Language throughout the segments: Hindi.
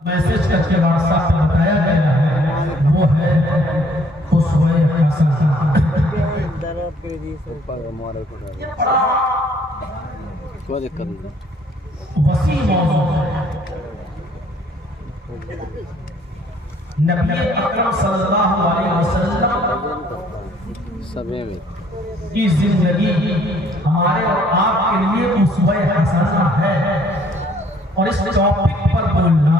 मैसेज करके व्हाट्सएप पे बताया गया है वो है उसवे हसन। कोई दिक्कत नहीं। वसी मौजूद है। नबी अकरम सल्लल्लाहु अलैहि वसल्लम की जिंदगी हमारे और आपके लिए उसवे हसना है। और इस टॉपिक पर बोलना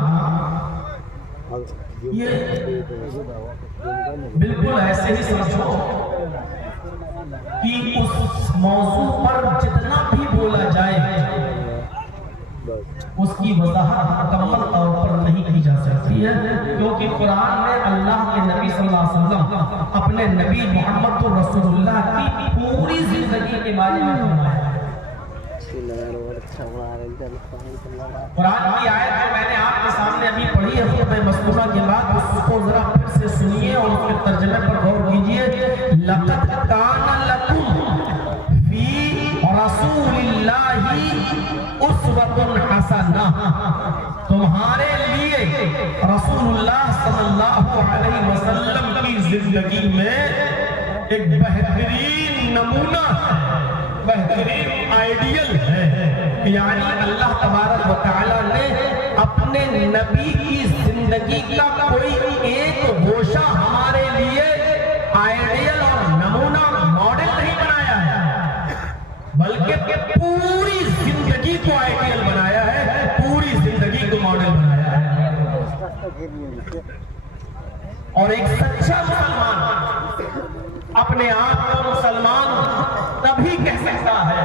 ये बिल्कुल ऐसे ही समझो कि उस मौजू पर जितना भी बोला जाए उसकी वजाहत मुकम्मल तौर पर नहीं की जा सकती है, क्योंकि कुरान में अल्लाह के नबी सल्लल्लाहु अलैहि वसल्लम अपने नबी मोहम्मद रसूलुल्लाह की पूरी जिंदगी के बारे में फरमाया। कुरान की आयत जो मैंने आपके सामने अभी पढ़ी है खुतबे मस्तूरा के बाद उसको जरा फिर से सुनिए और उसके तर्जुमे पर गौर कीजिए। लक़द काना लकुम फी रसूलिल्लाहि उस्वतुन हसना, तुम्हारे लिए रसूलुल्लाह सल्लल्लाहु अलैहि वसल्लम की जिंदगी में एक बेहतरीन नमूना, बेहतरीन आइडियल है। यानी अल्लाह तबारक व तआला ने अपने नबी की जिंदगी का कोई एक गोशा हमारे लिए आइडियल और नमूना मॉडल नहीं बनाया है, बल्कि पूरी जिंदगी को आइडियल बनाया है, पूरी जिंदगी को मॉडल बनाया है। और एक सच्चा मुसलमान अपने आप को मुसलमान तभी कह सकता है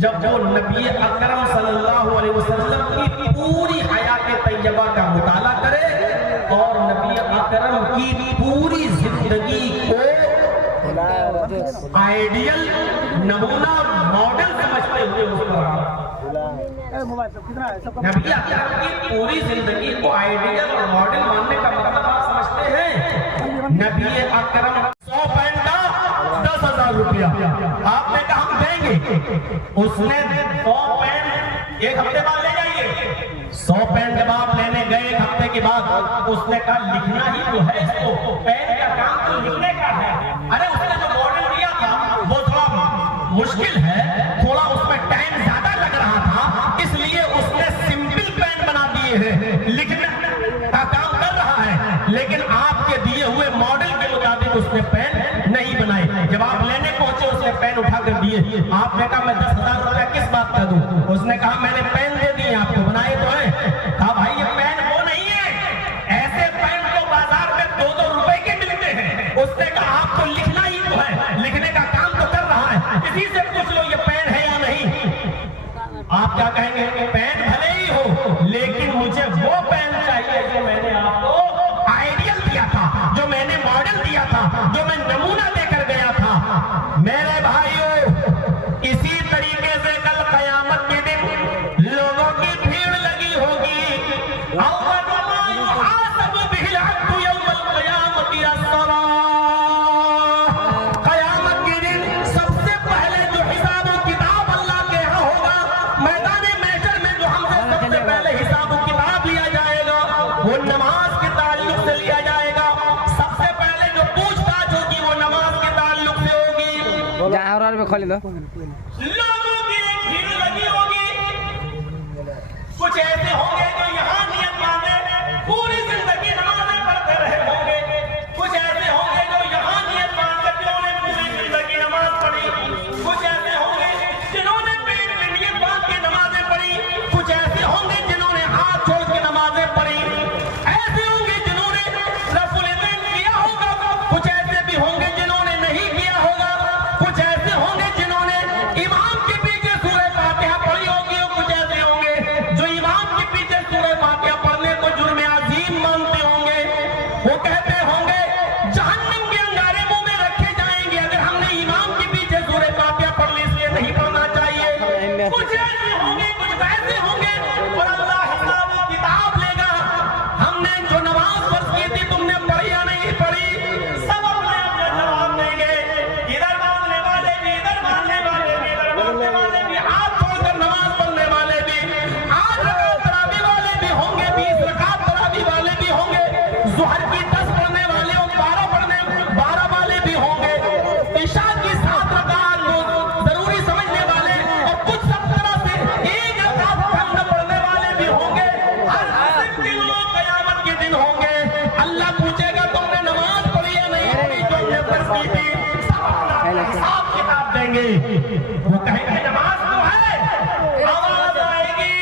जब वो नबी अकरम सल्लल्लाहु अलैहि वसल्लम की पूरी हयात तैयबा का मुताला करे और नबी अकरम की पूरी जिंदगी को आइडियल नमूना मॉडल समझते हुए उस पर नबी अकरम की पूरी जिंदगी को आइडियल और मॉडल मानने का मतलब आप समझते हैं। नबी अकरम 100 पैंट 10,000 रुपया आपने कहा हम देंगे, उसने 100 पैंट एक हफ्ते बाद ले जाइए। 100 पैंट जब आप लेने गए एक हफ्ते के बाद उसने कहा लिखना ही तो है इसको, पैन का काम तो लिखने का है। अरे उसने जो मॉडल दिया था वो थोड़ा मुश्किल है, थोड़ा उसमें टाइम ज्यादा लग रहा था, इसलिए उसने सिंपल पेन बना दिए हैं, लिखने का काम कर रहा है, लेकिन आपके दिए हुए मॉडल के मुताबिक उसने पेन नहीं बनाए। जब आप लेने पहुंचे उसने पेन उठा कर दिए, आपने कहा मैं 10,000 रुपया किस बात का दूं? उसने कहा मैंने पेन दे दिए आपको, बनाए तो है। कहा भाई ये पेन वो नहीं है, ऐसे पेन तो बाजार में 2-2 रुपए के मिलते हैं। उसने कहा आपको लिखना ही तो है, लिखने का काम तो कर रहा है, इसी से पूछ लो ये पेन है या नहीं। आप क्या कहेंगे? पेन भले ही हो लेकिन मुझे वो पेन चाहिए जो मैंने आपको आइडियल दिया था, जो मैंने मॉडल दिया था, जो मैं नमूना देकर गया था। मेरे भाइयों, इसी तरीके से कल कयामत के दिन लोगों की भीड़ लगी होगी। कयामत के दिन सबसे पहले जो हिसाब किताब अल्लाह के यहाँ होगा, मैदान महशर में जो हमसे सबसे पहले हिसाब किताब लिया जाएगा वो नमाज के ताल्लुक से लिया जाएगा। सबसे पहले जो पूछताछ होगी वो नमाज के ताल्लुक से होगी। खोली दो। लोगों की एक भीड़ लगी होगी, कुछ ऐसे होंगे जो यहाँ नियत बांधे पूरी जिंदगी नमाजें पढ़ते रहे होंगे, कुछ ऐसे होंगे जो यहाँ नियत बांधे जिन्होंने पूरी जिंदगी नमाज पढ़ी, कुछ ऐसे होंगे जिन्होंने पेट में नियत बांध के नमाजें पढ़ी, कुछ ऐसे होंगे जिन्होंने हाथ छोड़ के नमाजें पढ़ी, ऐसे होंगे जिन्होंने रफुल यदैन किया होगा, कुछ ऐसे भी होंगे जिन्होंने नहीं किया होगा, कुछ ऐसे होंगे जिन्होंने इमाम के पीछे सूरह फातिहा पढ़ी होगी, और कुछ ऐसे होंगे जो इमाम के पीछे ज़ुहर की 10 पढ़ने वाले और 12 वाले भी होंगे, इशा की 7 रकात जरूरी समझने वाले और कुछ सब तरह से 1 रकात कम पढ़ने वाले भी होंगे। हर दिन लोग क़यामत के दिन होंगे। अल्लाह पूछेगा तुमने नमाज पढ़ी या नहीं पढ़ी, जो ये पढ़ती थी, सब अपना हिसाब किताब देंगे। वो कहेंगे नमाज तो है। आवाज आएगी,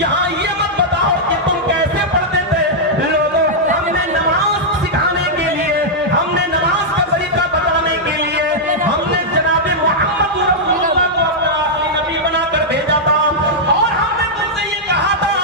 यहाँ ये मत बताओ कि तुम कैसे पढ़ते थे। लोगों, हमने नमाज सिखाने के लिए, हमने नमाज का तरीका बताने के लिए, हमने जनाबे मोहम्मद रसूलुल्लाह को अपना आखिरी नबी बनाकर भेजा था। और हमने तुमसे ये कहा था,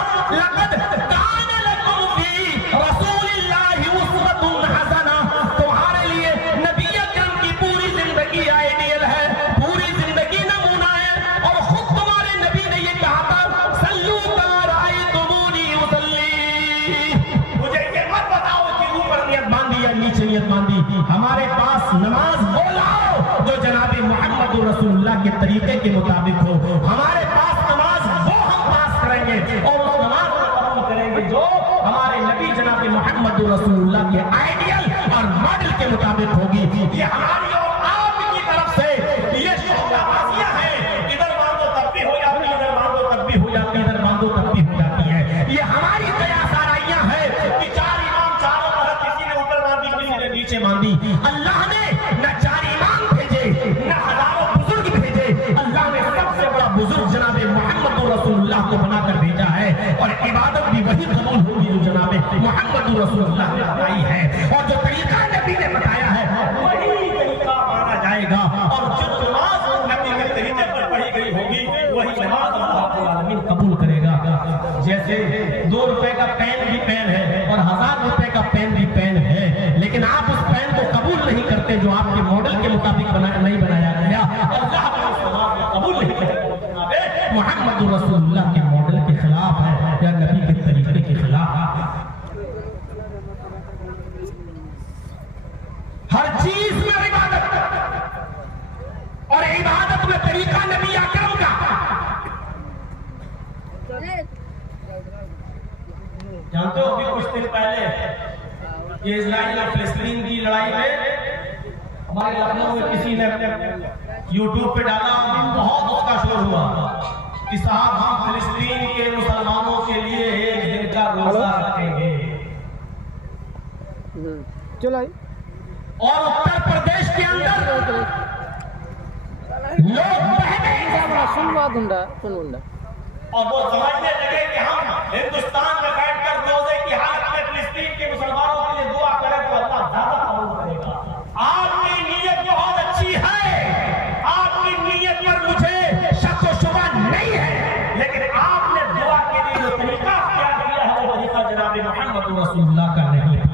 लक़द कान लकुम फी रसूलिल्लाहि उस्वतुन हसना। तुम्हारे लिए नबी अकरम की पूरी जिंदगी आइडियल है, पूरी जिंदगी नमूना है। और खुद तुम्हारे नबी ने ये कहा था, सल्लू कमा रायतुमूनी उसल्ली। मुझे ये मत बताओ कि ऊपर नियत बांधी या नीचे नियत बांधी। हमारे पास नमाज वो लाओ जो जनाबे मोहम्मद रसूलुल्लाह के तरीके के मुताबिक हो। हमारे पास नमाज वो हम पास करेंगे और उस नमाज को कबूल करेंगे जो हमारे नबी जनाबे मोहम्मद रसूलुल्लाह के आइडियल और मॉडल के मुताबिक होगी। ये हमारी और आपकी तरफ से ये शोबाजियां हैं। इधर मांगो तब भी हो जाती है, इधर मांगो तब भी हो जाती है, इधर मांगो तब भी हो जाती है। ये हमारी कयासाराइयां हैं कि 4 इमाम चारों तरफ, किसी ने ऊपर बांधी, किसी ने नीचे बांधी। अल्लाह ने न 4 इमाम भेजे, न हजारों बुजुर्ग भेजे। अल्लाह ने सबसे बड़ा बुजुर्ग जनाबे मोहम्मद रसूलुल्लाह को बनाकर भेजा है। और इबादत भी वही कबूल होगी जो जनाबे मोहम्मद रसूलुल्लाह ने बताई है। और जो तरीका नबी ने बताया है वही तरीका माना जाएगा। और जो नमाज नबी के तरीके पर पढ़ी गई होगी वही नमाज अल्लाह रब्बुल आलमीन कबूल करेगा। जैसे 2 रुपए का पेन भी पेन है और 1000 रुपए का पेन भी पेन है, लेकिन आप उस पेन को कबूल नहीं करते जो आपके मॉडल के मुताबिक नहीं बनाया गया। अल्लाह उस नमाज को कबूल नहीं करेगा। मोहम्मद रसूलुल्लाह के मॉडल के खिलाफ है या नबी के तरीके के खिलाफ है। हर चीज में इबादत और इबादत में तरीका नबी अकरम का। जानते हो अभी कुछ दिन पहले ये इजराइल और फिलिस्तीन की लड़ाई में हमारे लखनऊ में किसी ने यूट्यूब पे डाला, बहुत उसका शोर हुआ कि साहब हम फिलिस्तीन के मुसलमानों के लिए 1 दिन का रोजा रखेंगे। चलो और उत्तर प्रदेश के अंदर लोग और वो समझने लगे कि हम हिंदुस्तान में बैठकर रोजे की हालत में फिलिस्तीन के मुसलमानों के लिए दुआ करें तो अल्लाह ज्यादा कबूल करेगा। आपकी नीयत बहुत अच्छी है, आपकी नीयत पर मुझे शक व शुबा नहीं है, लेकिन आपने दुआ के लिए जो तरीका क्या किया है वो तरीका जनाबे मोहम्मद रसूलुल्लाह का नहीं था।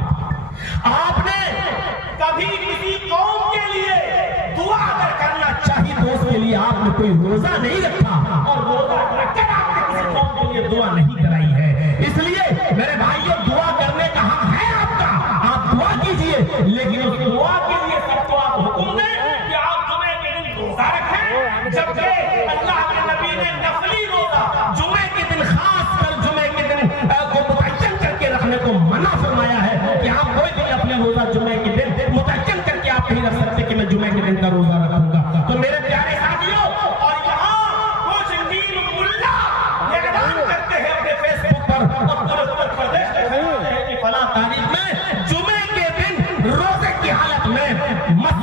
आपने कभी किसी कौम के लिए दुआ अगर करना चाहिए तो उसके लिए आपने कोई रोजा नहीं रखा और रोजा रखकर आपने किसी कौम के लिए दुआ नहीं कराई है। इसलिए मेरे भाइयों, दुआ करने का हक है आपका, आप दुआ कीजिए, लेकिन उस दुआ के लिए सबको आप हुक्म दें कि आप जुमे के दिन रोजा रखें, जबकि अल्लाह के नबी ने नफली रोजा जुमे के दिन, खास कर जुमे के दिन को मुतय्यन करके रखने को मना फरमाया है कि आप कोई दिन अपने रोजा जुमे के दिन मुतय्यन करके आप नहीं रख सकते कि मैं जुमे के दिन का रोजा रखूंगा। तो मेरे प्यारे साथियों, और यहाँ कुछ नीम मुल्ला ऐलान करते हैं अपने फेसबुक पर और पूरे उत्तर प्रदेश में कि फलां तारीख में जुमे के दिन रोजे की हालत में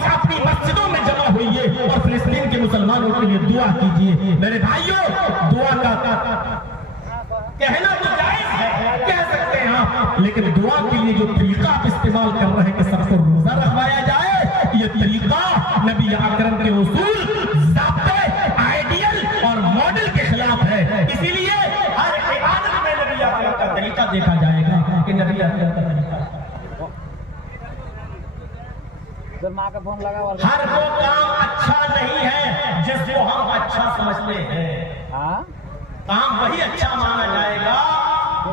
अपनी मस्जिदों में जमा हुई और फिलिस्तीन के मुसलमानों के लिए दुआ कीजिए। मेरे भाइयों, दुआ का कहना तो जायज है, कह सकते हैं आप, लेकिन दुआ के लिए जो तरीका आप इस्तेमाल कर रहे हैं कि सबको रोजा रखवाया जाए, ये तरीका नबी अकरम के उसूल, ज़ाब्ते, आइडियल और मॉडल के खिलाफ है। इसीलिए हर इबादत में नबी अकरम का तरीका देखा जाएगा कि नबी अकरम का तरीका। माँ का फोन लगा हर वो काम अच्छा नहीं है जिसको हम अच्छा समझते हैं। काम वही अच्छा माना जाएगा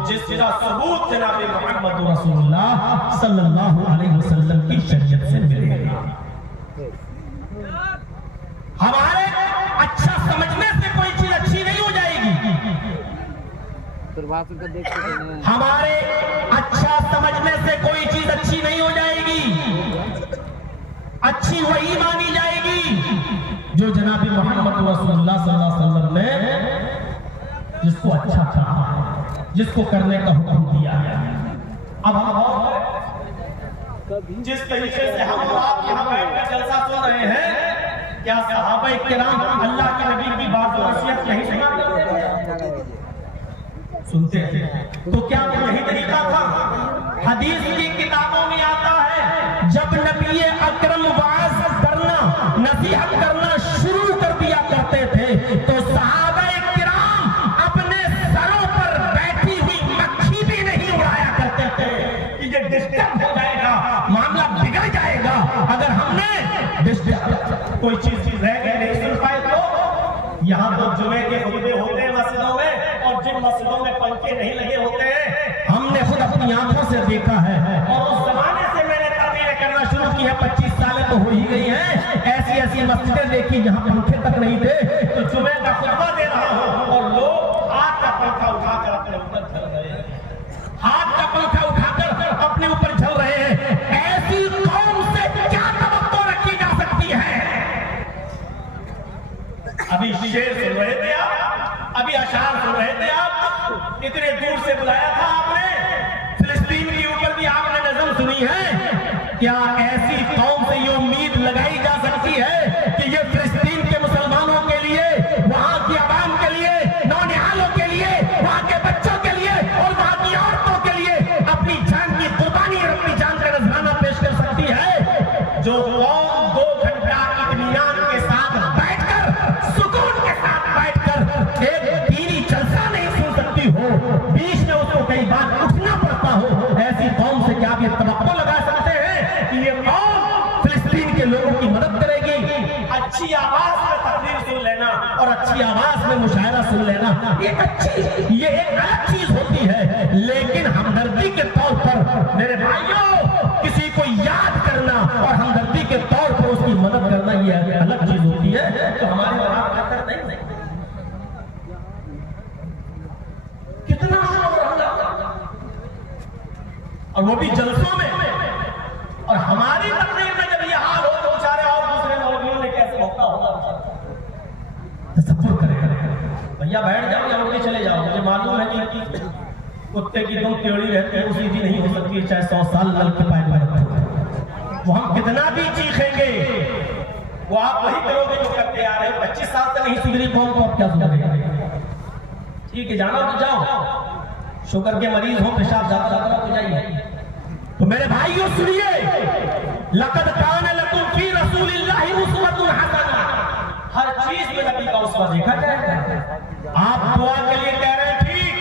जिसका सबूत जनाबे मोहम्मद रसूलुल्लाह सल्लल्लाहु अलैहि वसल्लम की शरीयत से मिलेगा। हमारे अच्छा समझने से कोई चीज अच्छी नहीं हो जाएगी। हमारे अच्छा समझने से कोई अच्छी वही मानी जाएगी जो जनाबी मोहम्मद रसूलुल्लाह सल्लल्लाहु अलैहि वसल्लम ने जिसको अच्छा कहा है, जिसको करने का हुक्म दिया है। अब हम जिस तरीके से हम आप यहाँ बैठकर जलसा सुन रहे हैं, क्या सहाबा किराम अल्लाह के नबी की बात और नसीहत नहीं सुना करते थे? सुनते थे। तो क्या वो यही तरीका था? हदीस की किताबों में आता है जब नबी अकरम वाज करना, नसीहत करना शुरू कर दिया करते थे तो सहाबा किराम अपने सरों पर बैठी हुई मक्खी भी नहीं उड़ाया करते थे कि ये डिस्टर्ब हो जाएगा, मामला बिगड़ जाएगा अगर हमने डिस्टर्ब कोई चीज रह गई नहीं सुन पाए तो। यहाँ तो जुमे के खुतबे होते हैं मस्जिदों में, और जिन मस्जिदों में पंखे नहीं लगे होते हैं हमने खुद अपनी आंखों से देखा है। और उस जमाने से मैंने तकरीरें करना शुरू की है, 25 सालें तो हो ही गई हैं। ऐसी ऐसी मस्जिदें देखी जहाँ पंखे तक नहीं थे, तो जुमे का खुतबा दे रहा हूँ और लोग हाथ का पंखा उठाकर अपने ऊपर झल रहे हैं, हाथ का पंखा उठाकर अपने ऊपर झल रहे हैं। ऐसी कौम से क्या तवक्को रखी जा सकती है? अभी शेर सुन रहे थे आप, अभी अशार सुन रहे थे आप, इतने दूर से बुलाया था आपने, फिलिस्तीन के ऊपर भी आपने नज़म सुनी है। क्या ऐसी कौम से ये उम्मीद लगाई जा सकती है कि ये फिलिस्तीन के मुसलमानों के लिए, वहां की आवाम के लिए, नौनिहालों के लिए, वहां के बच्चों के लिए और वहां की औरतों के लिए अपनी जान की कुर्बानी और अपनी जान का नजराना पेश कर सकती है? जो कौम 2 घंटा इत्मीनान के साथ बैठकर, सुकून के साथ बैठकर एक दीनी जलसा नहीं सुन सकती हो, बीच में उसको कई बार उठना पड़ता हो, ऐसी कौम से क्या आप ये तवक्को लगा सकते हैं कि ये कौम फिलिस्तीन के लोगों की मदद करेगी? अच्छी आवाज में तकरीर सुन लेना और अच्छी आवाज में मुशायरा सुन लेना एक अलग चीज होती है, लेकिन हमदर्दी के तौर पर मेरे भाइयों किसी को याद करना और हमदर्दी के तौर पर उसकी मदद करना ये अलग चीज होती है। तो हमारे बराबर नहीं, कितना और वो भी जलसों में, और हमारी तकरीर में जब ये हाल हो तो बेचारे और दूसरे मौलवियों ने कैसे मौका होगा? तसव्वुर करें भैया, बैठ जाओ या उठ चले जाओ। मुझे मालूम है कि कुत्ते की तुम त्योड़ी रहती है वो सीधी नहीं हो सकती, चाहे 100 साल नल के पाए पर वो हम कितना भी चीखेंगे वो आप वही करोगे जो करते आ रहे हो। 25 साल तक नहीं सुधरी कौन तो आप क्या सुधरेगा? ठीक है, जाना तो जाओ, शुगर के मरीज हो, पेशाब ज्यादा तो जाइए। तो मेरे भाइयों सुनिए, लक़द कान लकुम फी रसूलिल्लाहि उस्वतुन हसना, हर चीज में नबी का उसवा देखा जाएगा। आप दुआ के लिए कह रहे हैं ठीक,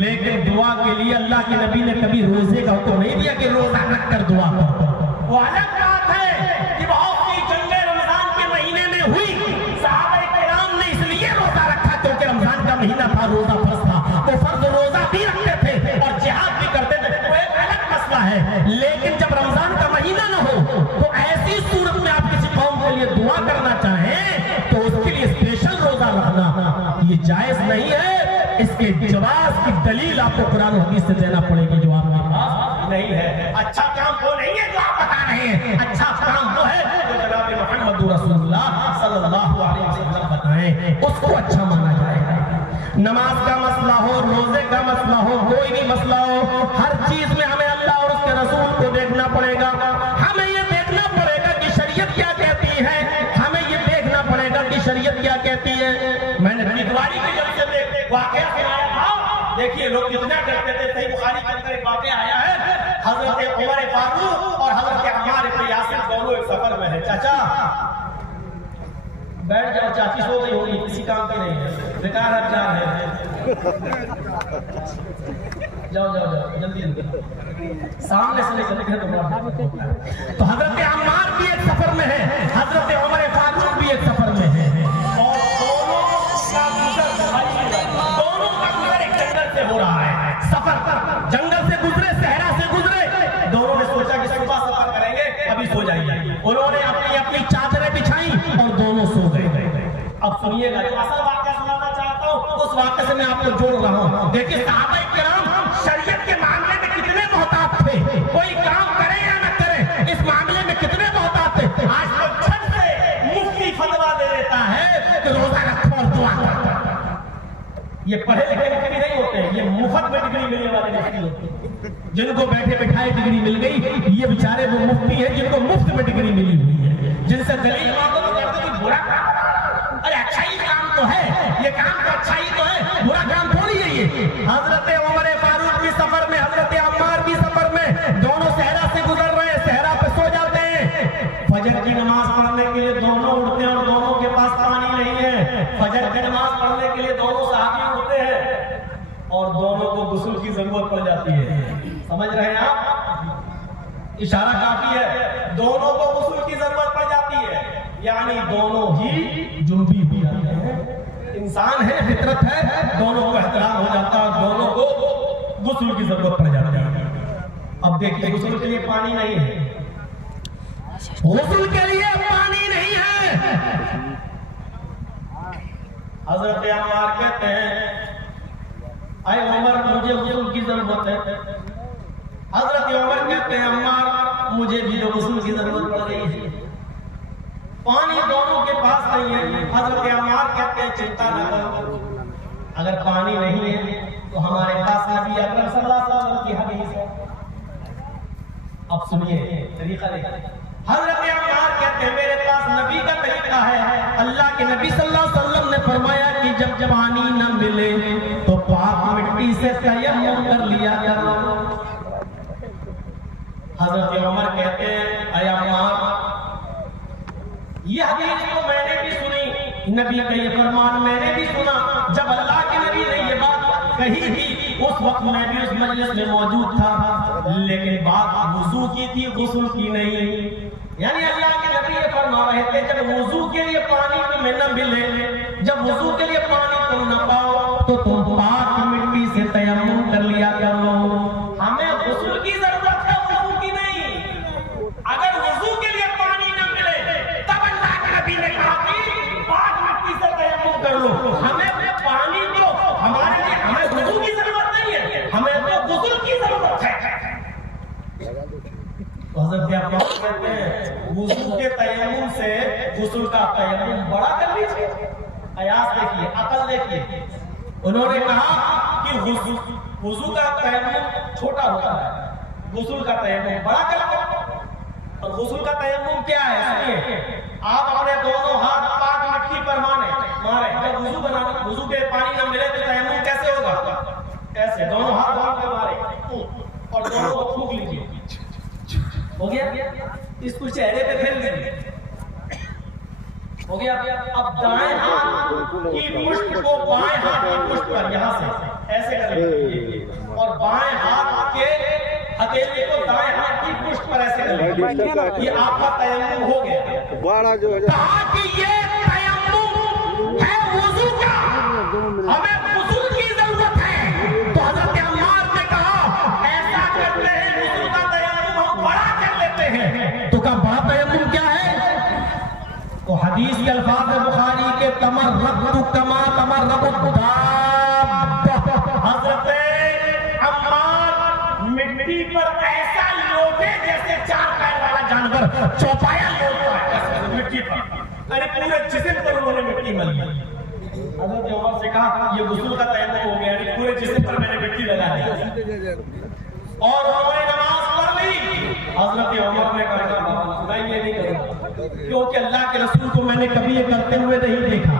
लेकिन दुआ के लिए अल्लाह के नबी ने कभी रोजे का हुक्म नहीं दिया कि रोजा रख कर दुआ करो। वो अलग बात है कि बहुत सी जंगें रमजान के महीने में हुई, सहाबा किराम ने इसलिए रोजा रखा क्योंकि रमजान का महीना था, रोजा फर्ज था, वो फर्ज रोजा भी रखते थे और जिहाद भी करते थे, वो एक अलग मसला है। लेकिन जब रमजान का महीना न हो तो ऐसी सूरत में आप किसी कौम के लिए दुआ करना चाहें तो उसके लिए स्पेशल रोजा रखना ये जायज नहीं है। इसके जवाब की दलील आपको कुरान और हदीस से देना पड़ेगी जो आपके पास नहीं है। अच्छा काम वो नहीं है जो आप बता रहे हैं, अच्छा काम वो है जो जनाब मोहम्मद रसूलुल्लाह सल्लल्लाहु अलैहि वसल्लम बताएं, उसको अच्छा माना जाएगा। नमाज का मसला हो, रोजे का मसला हो, कोई भी मसला हो, हर चीज में हमें अल्लाह और उसके रसूल को देखना पड़ेगा। हमें ये देखना पड़ेगा कि शरीयत क्या कहती है, हमें ये देखना पड़ेगा कि शरीयत क्या कहती है। मैंने दिवाली के जब से वाकया सुनाया था, देखिए लोग कितना डरते थे। सही बुखारी के अंदर एक वाकया आया है, हजरत उमर फारूक और हजरत अम्मार इब्न यासिर दोनों एक सफर में है। चाचा बैठ जाओ, चाची सो गई होगी, किसी काम की नहीं है, बेकार हजार है। जाओ जाओ जाओ जल्दी जल्दी, सामने से लेकर दिखे तो हजरत अम्मार भी एक सफर में है, हजरत उमर फारूक भी एक सफर में है, और दोनों का गुजर एक जंगल से हो रहा है। सफर जंगल से गुजरे, सहरा से गुजरे, दोनों ने सोचा कि सुबह सफर करेंगे, अभी सो जाएंगे। उन्होंने अपनी अपनी चादरें बिछाई और दोनों सो गए। अब सुनिएगा, जो असल वाकया सुनाना चाहता हूँ उस वाकये से मैं आपको जोड़ रहा हूँ। देखिए सहाबा किराम शरीयत के मामले में कितने मोहतात थे, कोई काम करे या न करे इस मामले में कितने मोहतात थे। आज तो ये पढ़े लिखे मुफ्ती नहीं होते, ये मुफ्त में डिग्री मिलने वाले मुफ्ती होते हैं। जिनको बैठे बैठाए डिग्री मिल गई, ये बेचारे वो मुफ्ती है जिनको मुफ्त में डिग्री मिली हुई है। जिनसे दलील मांगो तो कहते कि बुरा काम, अरे अच्छा ही काम तो है, ये काम तो अच्छा ही तो है, बुरा काम थोड़ी है ये। हजरत उमर फारूक भी सफर में, हजरत अम्मार भी सफर में, दोनों सहरा से गुजर रहे हैं, सहरा पे सो जाते हैं। फजर की नमाज पढ़ने के लिए दोनों उठते हैं और दोनों के पास पानी नहीं है। फजर की नमाज पढ़ने के लिए दोनों साहबी उठते हैं और दोनों को गुस्ल की जरूरत पड़ जाती है। समझ रहे हैं आप? इशारा काफी है, दोनों को गुस्ल की जरूरत पड़ जाती है, यानी दोनों ही जुनबी हो जाते हैं। इंसान है, फितरत है, दोनों को एहतराम हो जाता है, दोनों को गुस्ल की जरूरत पड़ जाती है। अब देखिए, गुस्ल के लिए पानी नहीं है, गुस्ल के लिए पानी नहीं है। हजरत अम्मार कहते हैं, अरे उमर मुझे गुस्ल की जरूरत है। हजरत उमर कहते हैं, अम्मार मुझे भी तो गुस्ल की जरूरत पड़ रही है, पानी दोनों के पास नहीं है। हजरत अम्मार कहते हैं, चिंता न करो, अगर पानी नहीं है तो हमारे पास नबी अकरम सल्लल्लाहु अलैहि वसल्लम की हदीस है। अब सुनिए तरीका देखिए। हजरत अम्मार कहते हैं, मेरे पास नबी का तरीका है। अल्लाह के नबी सल्लल्लाहु अलैहि वसल्लम ने फरमाया कि जब पानी न मिले तो पाक मिट्टी से तयम्मुम कर लिया करो। हजरत उमर कहते हैं, अय अम्मार, ये हदीस तो मैंने भी सुनी, नबी का ये फरमान मैंने भी सुना। जब अल्लाह के नबी ने ये बात कही थी, उस वक्त मैं भी उस मजलिस में मौजूद था, लेकिन बात वुजू की थी, गुस्ल की नहीं। यानी अल्लाह के नबी ये फरमा रहे थे, जब वुजू के लिए पानी तुम्हें न मिले, जब वुजू के लिए पानी तुम न पाओ तो तुम पाक मिट्टी से तयम्मुम कर लिया करो। हमें गुस्ल की जरूरत है, वुजू की नहीं। अगर वुजू के लिए पानी न मिले तब अल्लाह के नबी ने कहा कि पाक मिट्टी से तयम्मुम कर लो। हमें पानी तो हमारे लिए, हमें वुजू की जरूरत नहीं है, हमें तो गुस्ल की जरूरत है। हजरत अब्बास कहते हैं, वुजू के तयम्मुम से गुस्ल का तयम्मुम बड़ा कर लीजिए। अयास देखिए, अकल देखिए। उन्होंने कहा कि वुजू का तयम्मुम छोटा होता है, गुस्ल का तयम्मुम बड़ा कर लो। और गुस्ल का तयम्मुम क्या है? सुनिए, आप अपने दोनों हाथ पाक मिट्टी पर मारे। जब वुजू बनाना, वुजू के पानी न मिले तो तयम्मुम कैसे होगा? ऐसे दोनों हाथ बांध कर मारे और दोनों को फूंक लीजिए। हो गया? इसको चेहरे पे फेर दीजिए। हो गया? अब दाएं हाथ की पुष्ट को बाएं हाथ की पुष्ट पर यहां से ऐसे कर लीजिए और बाएं हाथ के हथेली को दाएं हाथ की पुष्ट पर ऐसे कर लीजिए। ये आपका तयम्मुम हो गया। बड़ा जो है कहा कि ये तयम्मुम है वुजू का, हमें गुस्ल की जरूरत है। तो हजरत अम्मार ने कहा, ऐसा करते हैं, वुजू का तयम्मुम हम बड़ा कर लेते हैं। तो का बड़ा तयम्मुम क्या है? तो हदीस के अल्फाज है बुखारी के, तमर्रबतु कमा तमर्रबु दाब। हजरत अम्मार मिट्टी पर ऐसा लोटे जैसे चार पैर वाला जानवर चौपाया लोटता है मिट्टी पर। अरे पूरे जिस्म पर उन्होंने मिट्टी मली। हजरत उमर से कहा, ये गुस्ल का तयम्मुम हो गया, पूरे जिस्म पर मैंने मिट्टी लगा दी और उन्होंने नमाज पढ़ ली। हजरत उमर ने कहा, मैं ये नहीं करूंगा, क्योंकि अल्लाह के रसूल को मैंने कभी ये करते हुए नहीं देखा।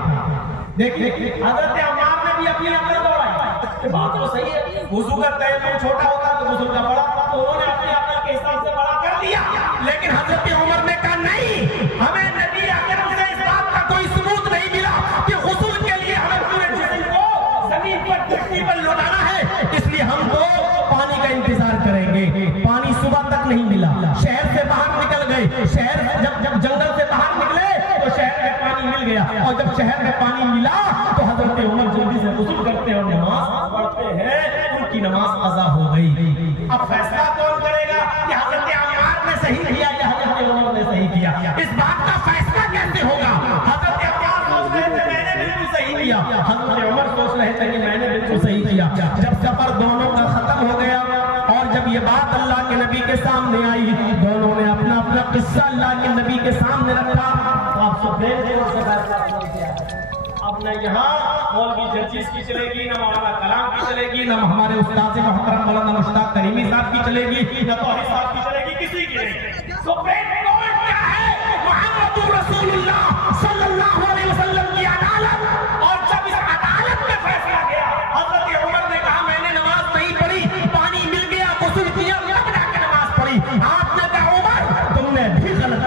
देखिए, हजरत अम्मार ने भी अपनी अकल दौड़ाई। बात तो सही है, वुजू का तयम्मुम छोटा होता तो गुस्ल का बड़ा, तो उन्होंने अपनी अकल के हिसाब से बड़ा कर दिया। लेकिन हजरत उमर ने कहा, नहीं, हमें नबी अकरम से इस बात का कोई सबूत नहीं मिला कि गुस्ल के लिए हमें पूरे जिस्म को जमीन पर मिट्टी पर लौटाना है, इसलिए हम तो पानी का इंतजार करेंगे। पानी सुबह तक नहीं मिला, शहर से बाहर निकल गए। शहर जब जंगल से बाहर निकले तो शहर में पानी मिल गया, और जब शहर में पानी मिला तो हजरत उमर जल्दी से गुस्ल करते और नमाज पढ़ते हैं। उनकी नमाज अज़ा हो गई। अब फैसला कौन करेगा कि हजरत अम्मार ने सही किया या हजरत उमर ने सही किया? इस बात का फैसला कैसे होगा? हजरत अम्मार सोच रहे थे मैंने बिल्कुल सही किया, हजरत उमर सोच रहे थे कि मैंने बिल्कुल सही किया। जब सफर दोनों का खत्म हो गया और जब ये बात अल्लाह के नबी के सामने आई, दोनों ने अपना अपना किस्सा अल्लाह के नबी के सामने रखा। तो आप सब देख रहे हो, अब न यहाँ मौलवी जर्जिस की चलेगी, न मौलाना कलाम की चलेगी, न हमारे उस्ताद मोहतरम मौलाना मुश्ताक करीमी साहब की चलेगी, न तौहीद साहब की चलेगी, किसी की नहीं। सुप्रीम कोर्ट क्या है? मुहम्मदुर रसूलुल्लाह सल्लल्लाहु अलैहि वसल्लम की अदालत। और जब इस अदालत में फैसला गया, हजरत उमर ने कहा मैंने नमाज नहीं पढ़ी, पानी मिल गया, गुस्ल किया, तब जाके नमाज पढ़ी। आपने कहा उमर तुमने भी गलत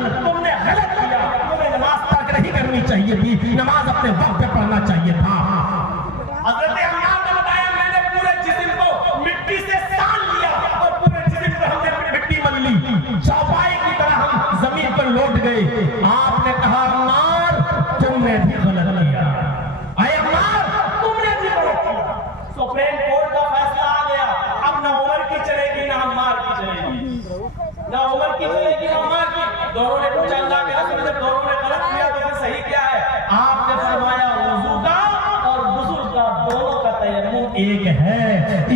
किया, तुम्हें नमाज तर्क नहीं करनी चाहिए थी, नमाज अपने वक्त पे पढ़ना चाहिए था। हजरत अम्मार ने बताया मैंने पूरे जिस्म को मिट्टी से सान लिया और पूरे जिस्म पे हमने मिट्टी मल ली, चौपाई की तरह हम जमीन पर लौट गए। आपने कहा अम्मार तुमने भी गलत किया, अरे अम्मार तुमने भी गलत किया। सुप्रीम कोर्ट का फैसला आ गया, अब न उमर की चलेगी न अम्मार की चलेगी, न उमर की चलेगी न अम्मार की। दोनों ने पूछा अल्लाह के रसूल से दोनों ने गलत किया तो फिर सही क्या है? आपने फरमाया वुजू का और गुस्ल का दोनों का तयम्मुम एक है,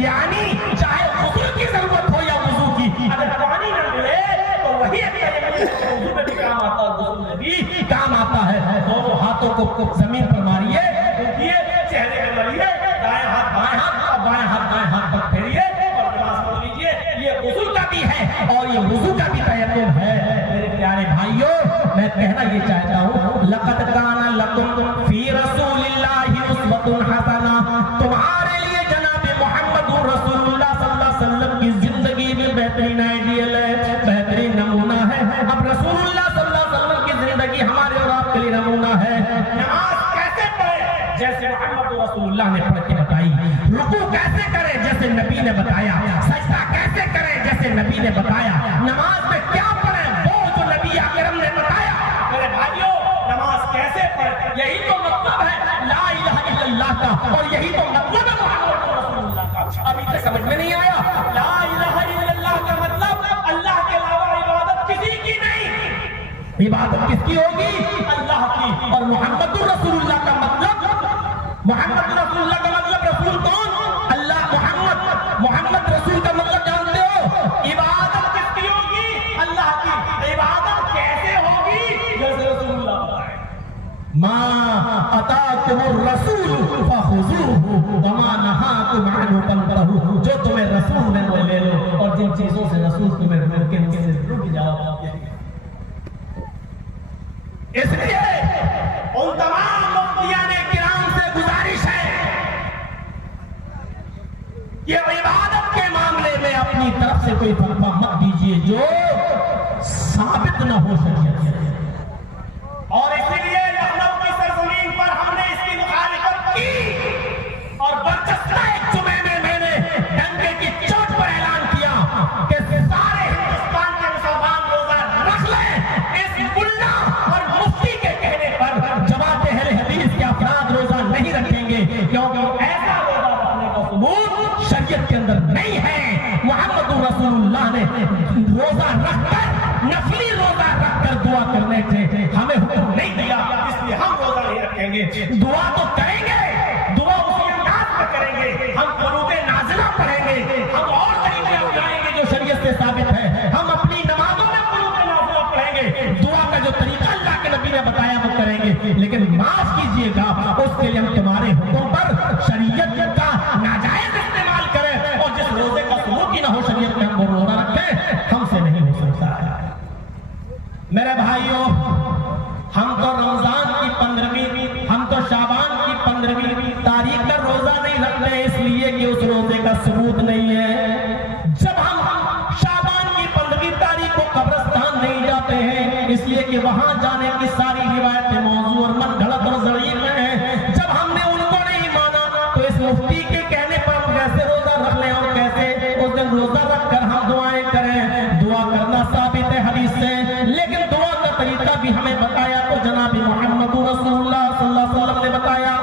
यानी चाहे गुस्ल की जरूरत हो या वुजू की, अगर पानी न मिले तो वही तयम्मुम वुजू में भी काम आता है, गुस्ल में भी काम आता है। दोनों हाथों को जमीन पर मारिए, उठिए, चेहरे पे मलिए, दाएं हाथ बाएं हाथ और बाएं हाथ दाएं हाथ पर फेरिए और नमाज पढ़ लीजिए। ये गुस्ल का भी है और ये वुजू का भी तयम्मुम है। मेरे प्यारे भाइयों, मैं कहना ये चाहता हूँ लक़द काना लकुम फी रसूलिल्लाहि उस्वतुन हसना, तुम्हारे लिए जनाब मुहम्मदुर रसूलुल्लाह सल्लल्लाहु अलैहि वसल्लम की जिंदगी में बेहतरीन आइडियल है, बेहतरीन नमूना है। अब रसूलुल्लाह सल्लल्लाहु अलैहि वसल्लम की जिंदगी हमारे और आपके लिए नमूना है। नमाज कैसे पढ़े? जैसे मुहम्मदुर रसूलुल्लाह ने पढ़ के बताई। रुकू कैसे करें? जैसे नबी ने बताया। सजदा कैसे करें? जैसे नबी ने बताया। नमाज में क्या पढ़े? वो जो नबी अकरम ने बताया। मेरे भाइयों, नमाज कैसे पढ़े? यही तो मतलब है ला इलाहा इल्लल्लाह का, और यही तो मतलब है मुहम्मद रसूलुल्लाह का। अभी तक समझ में नहीं आया? ला इलाहा इल्लल्लाह का मतलब अल्लाह के अलावा इबादत किसी की नहीं। इबादत किसकी होगी? अल्लाह की। और मुहम्मद रसूलुल्लाह का मतलब, मुहम्मद रसूलुल्लाह का मतलब रसूल कौन? अल्लाह। मोहम्मद रसूल का मतलब जानते हो? इबादत किसकी होगी? अल्लाह की। इबादत कैसे होगी? जैसे रसूलुल्लाह बताए, मा अताकुमुर रसूल फखुजूहु व मा नहाकुम अन्हु फंतहू। जो तुम्हें रसूल ने वो ले लो, और जिन चीजों से रसूल तुम्हें रोके उससे रुक जाओ। इसलिए उन तमाम मुफ्तियाने किराम से गुजारिश है कि इबादत के मामले में अपनी तरफ से कोई फतवा मत दीजिए जो साबित न हो शरीयत से। और इसीलिए लखनऊ की सरजमीन पर हमने इसकी मुखालिफत की और बरचस्ता एक जुमे में मैंने डंके की चोट पर ऐलान किया कि सारे हिंदुस्तान के मुसलमान रोजा रख लें। इस मुल्ला और मुफ्ती के कहने पर जमात अहले हदीस के अफराद रोजा नहीं रखेंगे, क्योंकि ऐसा रोजा रखने का सबूत शरीयत के अंदर नहीं है। मुहम्मद रसूलुल्लाह ने रोजा रखकर, नफली रोजा रखकर दुआ करने से हमें हुक्म नहीं दिया, इसलिए हम रोजा नहीं रखेंगे। दुआ तो करेंगे, दुआ उसी अंदाज में करेंगे, हम कुनूते नाज़िला पढ़ेंगे, हम और तरीके अपनाएंगे जो शरीयत से साबित है। हम अपनी नमाजों में कुनूते नाज़िला पढ़ेंगे, दुआ का जो तरीका अल्लाह के नबी ने बताया वो करेंगे। लेकिन माफ कीजिएगा, उसके लिए हम तुम्हारे हुक्म पर शरीयत का नाजायज इस्तेमाल करें, और जिस रोजे का सबूत ही ना हो शरीयत में हम वो रोजा रखें, हमसे नहीं हो सकता है। मेरे भाइयों, हम तो रमजान की 15वीं, हम तो शाबान की 15वीं तारीख का रोजा नहीं रखते, इसलिए कि उस रोजे का सबूत नहीं है। जब हम शाबान की 15वीं तारीख को कब्रिस्तान नहीं जाते हैं, इसलिए कि वहां जाने की सारी रिवायतें मौजू और मन गलत और ज़ईफ़ हैं। जब हमने उनको नहीं माना तो इस मुफ्ती के कहने पर हम कैसे रोजा रख लें और कैसे उस दिन रोजा रखकर हम दुआएं करें? दुआ करना साबित है हदीस से, लेकिन दुआ का तरीका भी हमें बताया तो जनाब मुहम्मद रसूलुल्लाह सल्लल्लाहु अलैहि वसल्लम ने बताया।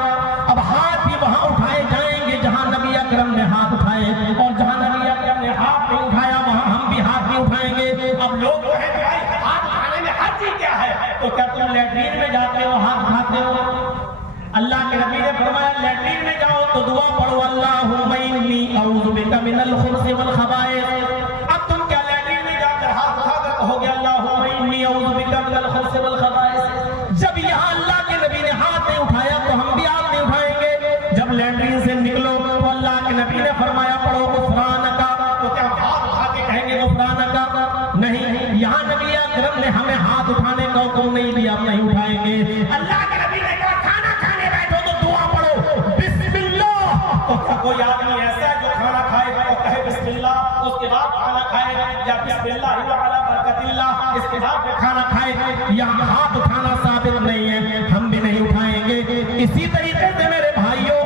अब हाथ भी वहां उठाए जाएंगे जहां नबी अकरम ने हाथ उठाए, और जहां नबी अकरम ने हाथ नहीं उठाया वहां हम भी हाथ नहीं उठाएंगे। अब लोग कहें कि भाई हाथ उठाने में हर्ज ही क्या है? तो क्या तुम लैट्रीन में जाते हो हाथ उठाते हो? अल्लाह के नबी ने फरमाया लैट्रीन में जाओ तो दुआ पढ़ो, अल्लाहुम्मा इन्नी अऊज़ु बिका मिनल खुब्ज़ि वल खबाइस। अब तुम क्या लैट्रीन में जाकर हाथ उठाकर कहोगे अल्लाहुम्मा इन्नी अऊज़ु बिका मिनल खुब्ज़ि वल खबाइस? जब यहाँ अल्लाह के नबी ने हाथ नहीं उठाया तो हम भी का हुक्म नहीं दिया आप नहीं उठाएंगे। अल्लाह के नबी ने कहा खाना खाने बैठो तो दुआ पढ़ो बिस्मिल्लाह। तो कोई आदमी ऐसा है जो खाना खाएगा तो कहे बिस्मिल्लाह, उसके बाद खाना खाएगा, या बिस्मिल्लाह व अला बरकतिल्लाह इसके बाद में खाना खाएगा। यहाँ हाथ उठाना साबित नहीं है, हम भी नहीं उठाएंगे। इसी तरीके से मेरे भाइयों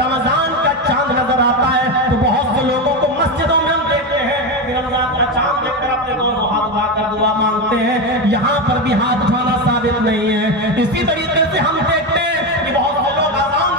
रमजान का चांद नजर आता है तो बहुत से लोगों को मस्जिदों में हम देखते हैं कि रमजान का चांद देखकर अपने दोनों हाथ उठाकर दुआ मांगते हैं। यहाँ पर भी हाथ उठाना साबित नहीं है। इसी तरीके से हम देखते हैं कि बहुत से लोग अजान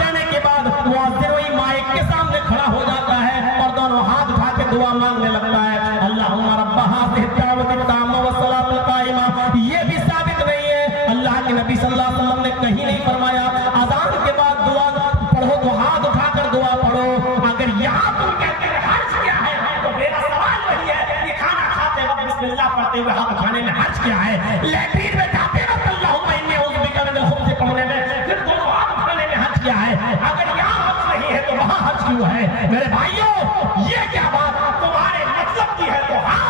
देने के बाद मुअज्जिन वही माइक के सामने खड़ा हो जाता है और दोनों हाथ उठा के दुआ मांगने लगता है, अल्लाहुम्मा रब्ब हाज़िहि दावति ताम्मा व सलातिल काइमा। ये भी साबित नहीं है। अल्लाह के नबी सल्लल्लाहु अलैहि वसल्लम ने कहीं नहीं फरमाया अजान के बाद दुआ पढ़ो तो हाथ उठाकर दुआ पढ़ो। अगर यहाँ तुम कहते हैं हर्ज क्या है तो मेरा सवाल वही है कि खाना खाते वक्त बिस्मिल्लाह पढ़ते हुए हाथ उठाने में हर्ज क्या है? लैट्रिन में जाते वक्त अल्लाहुम्मा इन्नी अऊज़ु बिका मिनल खुब्ज़ि पढ़ने में फिर दोनों हाथ उठाने में हर्ज क्या है? अगर यहाँ हर्ज नहीं है तो वहाँ हर्ज क्यों है? मेरे भाइयों ये क्या बात तुम्हारे मतलब की है तो हाँ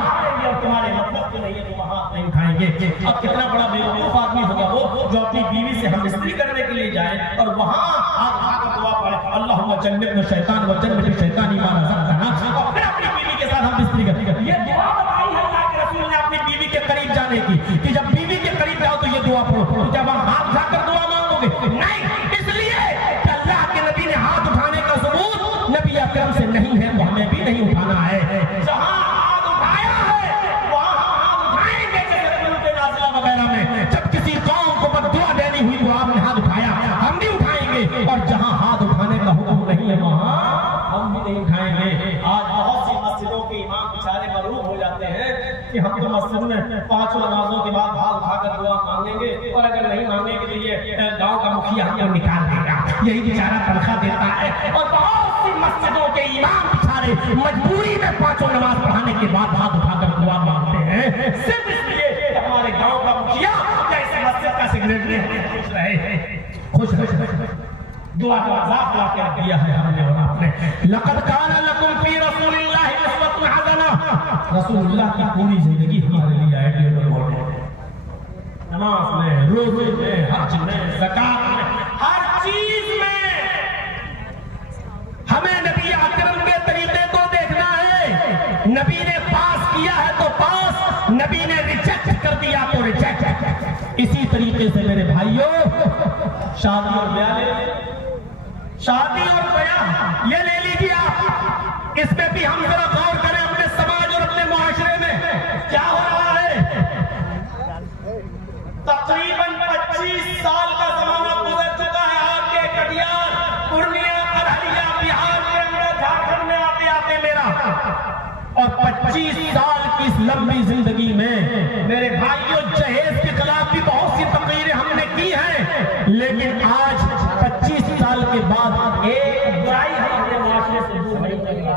उठाएंगे और तुम्हारे मतलब की नहीं है तो वहाँ नहीं उठाएंगे। अब कितना बड़ा बेवकूफ आदमी होगा वो जो अपनी बीवी से हम मिस्त्री करने के लिए जाए और वहाँ हाथ उठाकर दुआ पढ़े अल्लाहुम्मा जन्निबना शैतान व जन्निब शैतानी मा रज़क़तना, और फिर अपनी बीवी के साथ हम मिस्त्री करते। ये दुआ बताई है अल्लाह के रसूल ने अपनी बीवी के करीब जाने की कि जब बीवी के करीब जाओ तो ये दुआ पढ़ो। तो जब हम हाथ उठाकर दुआ मांगोगे नहीं, इसलिए कि अल्लाह के नबी ने हाथ उठाने का सबूत नबी अकरम से नहीं है तो हमें भी नहीं उठाना है। जहाँ हाथ उठाया है वहाँ हम हाथ उठाएंगे। जैसे कुनूत नाज़िला वगैरह में जब किसी कौम को बद्दुआ देनी हुई तो आपने हाथ उठाया, हम भी उठाएंगे। और जहाँ हाथ उठाने का हुक्म नहीं है वहाँ हम भी नहीं उठाएंगे। आज बहुत सी मस्जिदों के इमाम बेचारे मरूब हो जाते हैं कि हम तो मस्जिद में 5 नमाजों के बाद हाथ उठाकर दुआ मांगेंगे और अगर नहीं मांगेंगे तो ये गांव का मुखिया हमको निकाल देगा, यही बेचारा तनख्वाह देता है। और बहुत सी मस्जिदों के इमाम बेचारे मजबूरी में 5 नमाज पढ़ाने के बाद हाथ उठाकर दुआ मांगते हैं सिर्फ इसलिए कि हमारे गांव का मुखिया जैसे मस्जिद का सेक्रेटरी खुश रहे। दुआ का आजाद ला के दिया है हमने और आपने। लक़द कान लकुम फी रसूलिल्लाहि उस्वतुन हसना, रसूलुल्लाह की पूरी जिंदगी हमारे लिए आइडियल मॉडल है। नमाज में, रोजे में, हज में, ज़कात में, हर चीज में हमें नबी अकरम के तरीके को देखना है। नबी ने पास किया है तो पास, नबी ने रिजेक्ट कर दिया तो रिजेक्ट। इसी तरीके से मेरे भाइयों शादी और ब्याह, शादी और ब्याह ये ले लीजिए आप, इसमें भी हम जरा गौर करें अपने समाज और अपने मुआशरे में क्या हो रहा है। तकरीबन 25 साल का जमाना गुजर चुका है आपके कटिहार, पूर्णिया, अररिया, बिहार के अंदर, झारखंड में आते आते मेरा, और 25 साल की इस लंबी जिंदगी में मेरे भाइयों जहेज के खिलाफ भी बहुत सी तकरीरें हमने की हैं, लेकिन आज 25 साल के बाद एक बुराई हमारे मुआशरे से दूर नहीं कर रहा।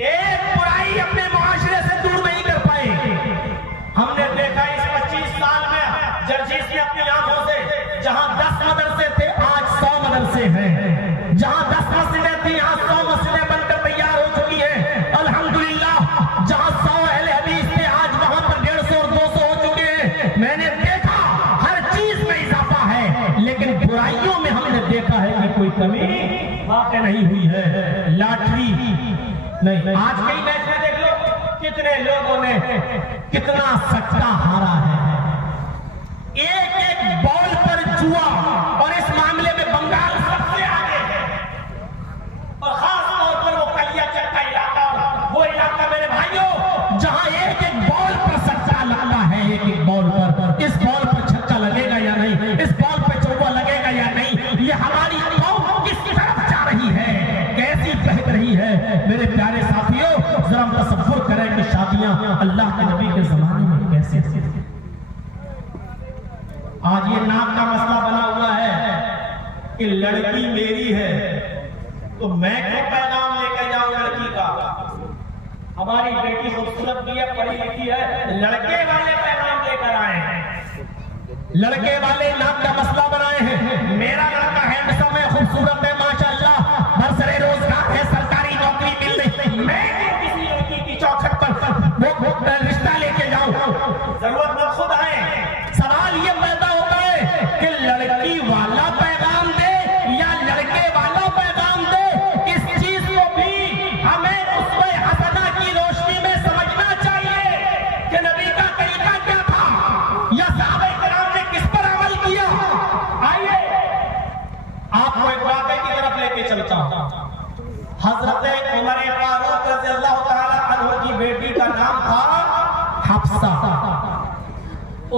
एक बुराई अपने मुआशरे से दूर नहीं कर पाए। हमने देखा इस 25 साल में जर्जीस ने अपनी आंखों से, जहां 10 मदरसे थे आज 100 मदरसे हैं, जहां 10 मस्जिदें थी आज 100 मस्जिदें बनकर तैयार हो चुकी हैं। अल्हम्दुलिल्लाह जहां 100 अहले हदीस थे आज वहां पर 150 और 200 हो चुके हैं। मैंने देखा हर चीज में इजाफा है, लेकिन बुराइयों में हमने देखा है कि कोई कमी वाक़ई नहीं हुई है। लॉटरी नहीं, आज कई मैच में देख लो कितने लोगों ने कितना सट्टा हारा है। एक एक बॉल पर जुआ, और इस मामले में बंगाल सबसे आगे है, और खास तौर पर वो कलियाचक का इलाका, वो इलाका मेरे भाइयों जहां एक एक बॉल पर सट्टा लगता है, एक एक बॉल पर, इस बॉल पर छक्का लगेगा या नहीं, इस बॉल पर चौका लगेगा या नहीं, ये हमारी कौम किस तरफ जा रही है, कैसी बह रही है। मेरे प्यारे साथियों जरा तसव्वुर करें कि शादियां अल्लाह के नबी के जमाने में कैसे थी। आज ये नाक का मसला बना हुआ है कि लड़की मेरी है तो मैं क्यों पैगाम लेकर जाऊं लड़की का। हमारी बेटी खूबसूरत भी है, पढ़ी लिखी है, लड़के वाले पैगाम लेकर आए हैं, लड़के वाले नाक का मसला बनाए हैं। मेरा लड़का हैंडसम है, खूबसूरत है, माशाअल्लाह, बरसरे रोजगार है, सरकारी नौकरी मिल रही, मैं किसी लड़की की चौखट पर वो हजरत उमर फारूक रज़ियल्लाहु ताला अन्हु की बेटी का नाम था हफ्सा,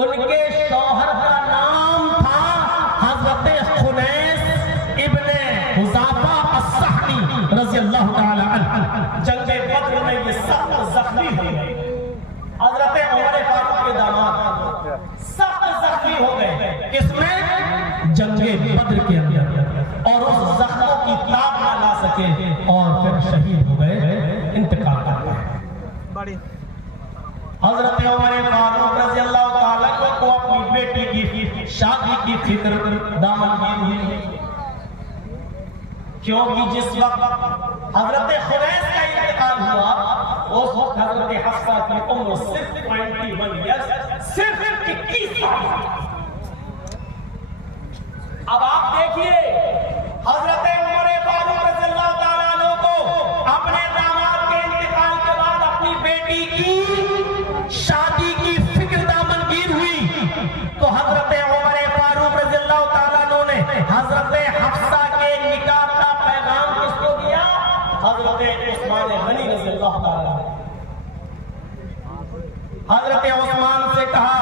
उनके शौहर का नाम था हजरत खुनैस इब्ने हुज़ाफा अस्सहमी रज़ियल्लाहु ताला अन्हु। जंगे बद्र में ये सख्त जख्मी हो गए, हजरत उमर फारूक के दामाद सख्त जख्मी हो गए, किसमें? जंगे बद्र के अंदर, और उस जख्मों की ताब न ला सके और फिर शहीद हो गए, इंतकाल कर गए। हजरत उमर फारूक रज़ियल्लाहु ताला को अपनी बेटी की शादी की फिक्र दामनगीर हुई, क्योंकि जिस वक्त हजरत खुनैस का इंतकाल हुआ उस वक्त हजरत हफ्सा की उम्र सिर्फ 21 ईयर्स, सिर्फ 21 साल। अब आप देखिए हजरत उमर फारूक रज़ियल्लाहु ताला अन्हु को अपने दामाद के इंतकाल के बाद अपनी बेटी की शादी की फिक्र दामनगीर हुई, तो हजरत उमर फारूक रज़ियल्लाहु ताला अन्हु ने हजरत हफ्सा के निकाह का पैगाम किसको दिया? हजरत उस्मान गनी रज़ियल्लाहु ताला। हजरत उस्मान से कहा,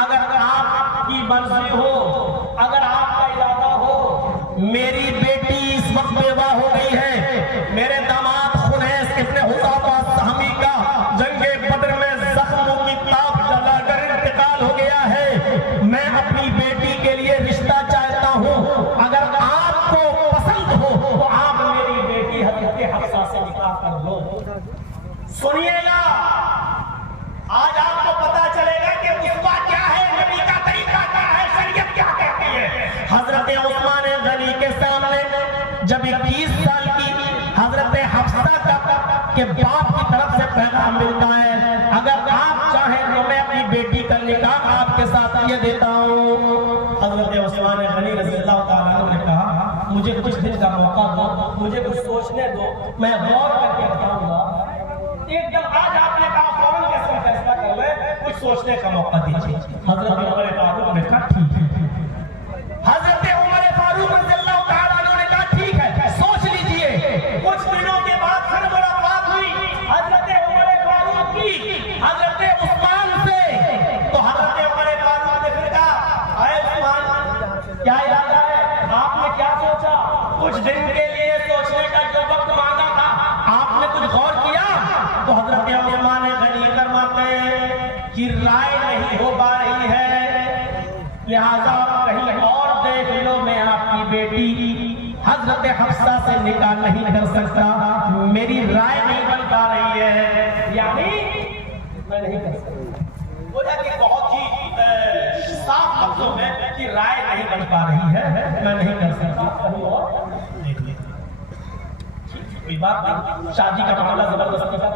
अगर आपकी मर्जी हो, अगर आपका इरादा हो, मेरी बेटी इस वक्त बेवा हो गई है, मेरे दामाद खुनैस इब्ने हुज़ाफा अस्सहमी का जंगे बद्र में जख्मों की ताप जलाकर इंतकाल हो गया है, मैं अपनी बेटी के लिए रिश्ता चाहता हूं, अगर आपको पसंद हो तो आप मेरी बेटी हजरत हफ्सा से निकाह कर लो। सुनिएगा, आज आपको पता चलेगा कि उस्वा क्या है, नबी का तरीका क्या है, शरीयत क्या कहती है। हजरत उस्मान गनी के सामने जब 21 साल की हजरत हफ्सा के बाप की तरफ से पैगाम मिलता है, अगर आप चाहें तो मैं अपनी बेटी का निकाह आपके साथ ये देता हूँ। हजरत उस्मान गनी रज़ियल्लाहु ताला अन्हु ने कहा, मुझे कुछ दिन का मौका दो, मुझे कुछ सोचने दो, मैं गौर करके बताऊंगा। एकदम आज आपने कहा फौरन कैसे फैसला कर ले, कुछ सोचने का मौका दीजिए। हजरत उमर फारूक ने कहा ठीक है। हजरत उमर फारूक रज़ियल्लाहु ताला अन्हु ने कहा ठीक है, सोच लीजिए। कुछ दिनों के बाद फिर मुलाकात हुई हजरत उमर फारूक की हजरत उस्मान से, तो हजरत उमर फारूक ने फिर कहा, अरे उस्मान क्या इरादा है, आपने क्या सोचा? कुछ दिन के लिए सोचने का जो वक्त मांगा था, आपने कुछ गौर किया? तो हजरत उस्मान गनी फरमाते हैं कि राय नहीं हो पा रही है, लिहाजा कहीं और देख लो, मैं आपकी बेटी हजरत हफ्सा से निकाह नहीं कर सकता, मेरी राय नहीं बन पा रही है, यानी मैं नहीं कर सकता। बोला कि बहुत ही साफ लफ्जों में कि राय नहीं बन पा रही है, मैं नहीं कर सकता, कहीं और देख ले। बात शादी का मामला जबरदस्ती का